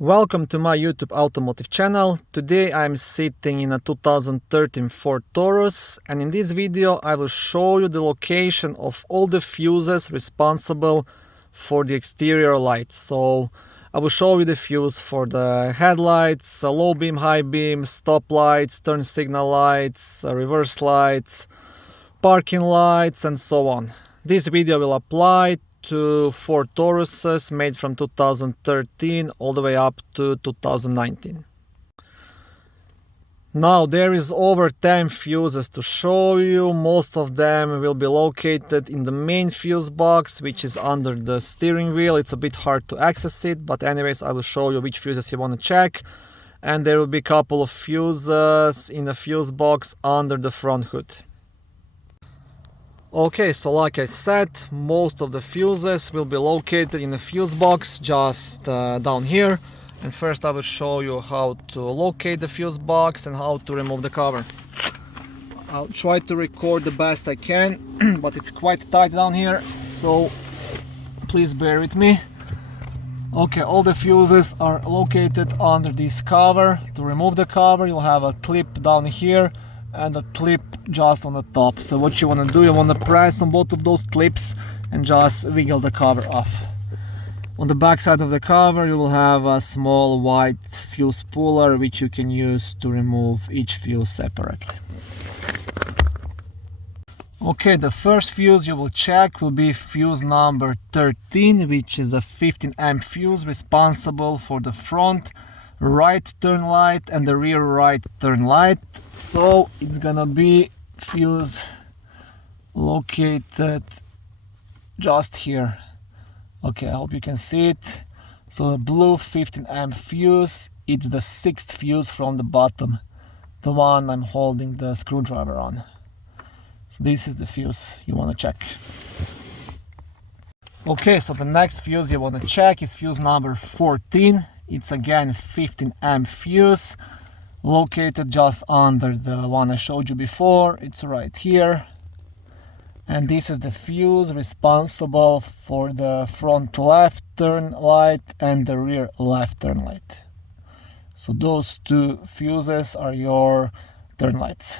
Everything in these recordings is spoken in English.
Welcome to my YouTube automotive channel. Today I'm sitting in a 2013 Ford Taurus, and in this video I will show you the location of all the fuses responsible for the exterior lights. So I will show you the fuse for the headlights, low beam, high beam, stop lights, turn signal lights, reverse lights, parking lights, and so on. This video will apply to Ford Tauruses made from 2013 all the way up to 2019. Now there is over 10 fuses to show you. Most of them will be located in the main fuse box, which is under the steering wheel. It's a bit hard to access it, but anyways I will show you which fuses you want to check. And there will be a couple of fuses in the fuse box under the front hood. Okay, so like I said, most of the fuses will be located in the fuse box just down here. And first I will show you how to locate the fuse box and how to remove the cover. I'll try to record the best I can, but it's quite tight down here, so please bear with me. Okay, all the fuses are located under this cover. To remove the cover, you'll have a clip down here and a clip just on the top. So what you want to do, you want to press on both of those clips and just wiggle the cover off. On the back side of the cover you will have a small white fuse puller, which you can use to remove each fuse separately. Okay, the first fuse you will check will be fuse number 13, which is a 15 amp fuse responsible for the front right turn light and the rear right turn light. So it's gonna be fuse located just here. Okay, I hope you can see it. So the blue 15 amp fuse, it's the 6th fuse from the bottom, the one I'm holding the screwdriver on. So this is the fuse you want to check. Okay, so the next fuse you want to check is fuse number 14. It's again 15 amp fuse, located just under the one I showed you before. It's right here. And this is the fuse responsible for the front left turn light and the rear left turn light. So those two fuses are your turn lights.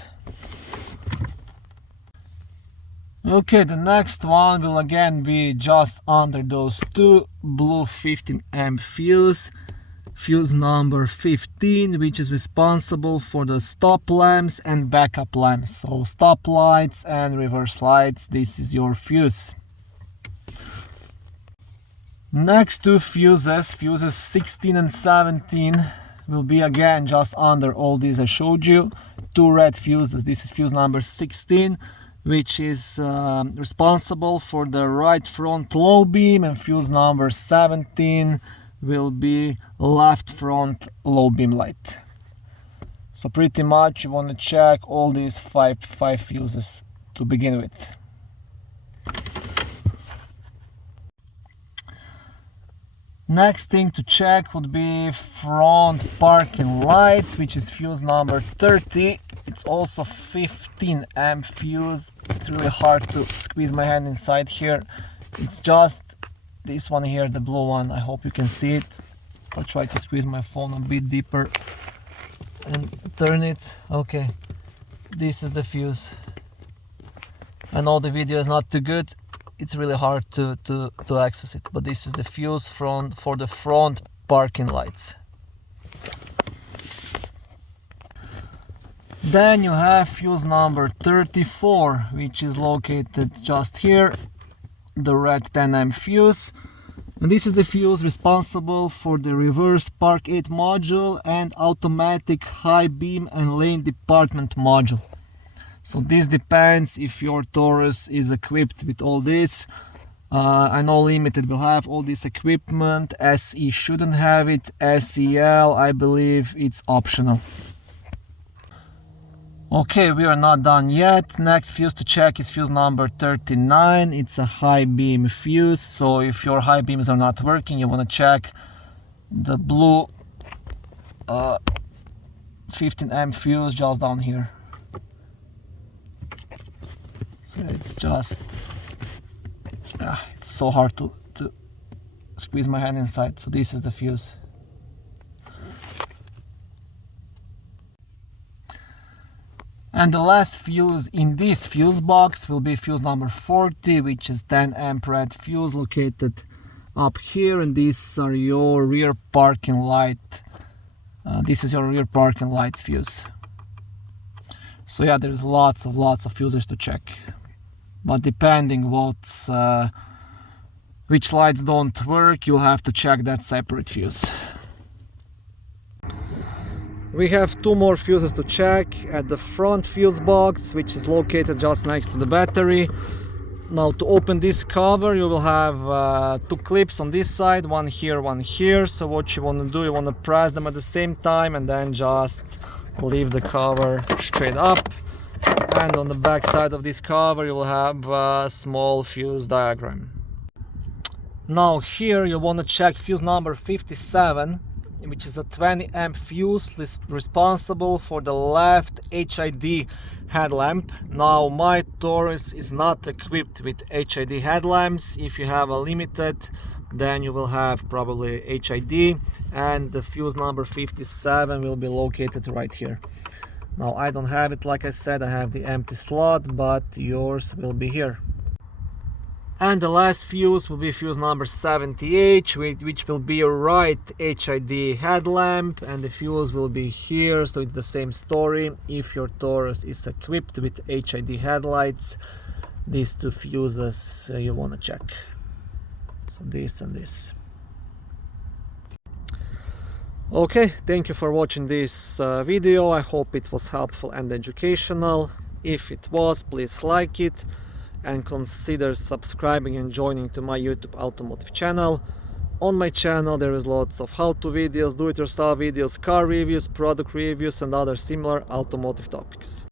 Okay, the next one will again be just under those two, blue 15 amp fuse. Fuse number 15, which is responsible for the stop lamps and backup lamps. So stop lights and reverse lights, this is your fuse. Next two fuses, fuses 16 and 17, will be again just under all these I showed you. Two red fuses. This is fuse number 16, which is responsible for the right front low beam, and fuse number 17 will be left front low beam light. So pretty much you want to check all these five fuses to begin with. Next thing to check would be front parking lights, which is fuse number 30. It's also 15 amp fuse. It's really hard to squeeze my hand inside here. It's just this one here, the blue one. I hope you can see it. I'll try to squeeze my phone a bit deeper and turn it. Okay, this is the fuse. I know the video is not too good. It's really hard to access it, but this is the fuse for the front parking lights. Then you have fuse number 34, which is located just here, the red 10 amp fuse. And this is the fuse responsible for the reverse park 8 module and automatic high beam and lane department module. So this depends if your Taurus is equipped with all this. I know Limited will have all this equipment. SE shouldn't have it. SEL, I believe it's optional. Okay, we are not done yet. Next fuse to check is fuse number 39. It's a high beam fuse. So if your high beams are not working, you want to check the blue 15 amp fuse just down here. So it's just it's so hard to squeeze my hand inside. So this is the fuse. And the last fuse in this fuse box will be fuse number 40, which is 10 amp red fuse located up here, and these are your rear parking light. This is your rear parking lights fuse. So yeah, there's lots of fuses to check, but depending which lights don't work, you'll have to check that separate fuse. We have two more fuses to check at the front fuse box, which is located just next to the battery. Now to open this cover, you will have two clips on this side, one here, one here. So what you want to do, you want to press them at the same time and then just leave the cover straight up. And on the back side of this cover, you will have a small fuse diagram. Now here you want to check fuse number 57, which is a 20 amp fuse responsible for the left HID headlamp. Now my Taurus is not equipped with HID headlamps. If you have a limited, then you will have probably HID, and the fuse number 57 will be located right here. Now I don't have it, like I said, I have the empty slot, but yours will be here. And the last fuse will be fuse number 78, which will be a right HID headlamp, and the fuse will be here. So it's the same story. If your Taurus is equipped with HID headlights, these two fuses you want to check. So this and this. Okay, thank you for watching this video. I hope it was helpful and educational. If it was, please like it and consider subscribing and joining to my YouTube automotive channel. On my channel there is lots of how-to videos, do-it-yourself videos, car reviews, product reviews and other similar automotive topics.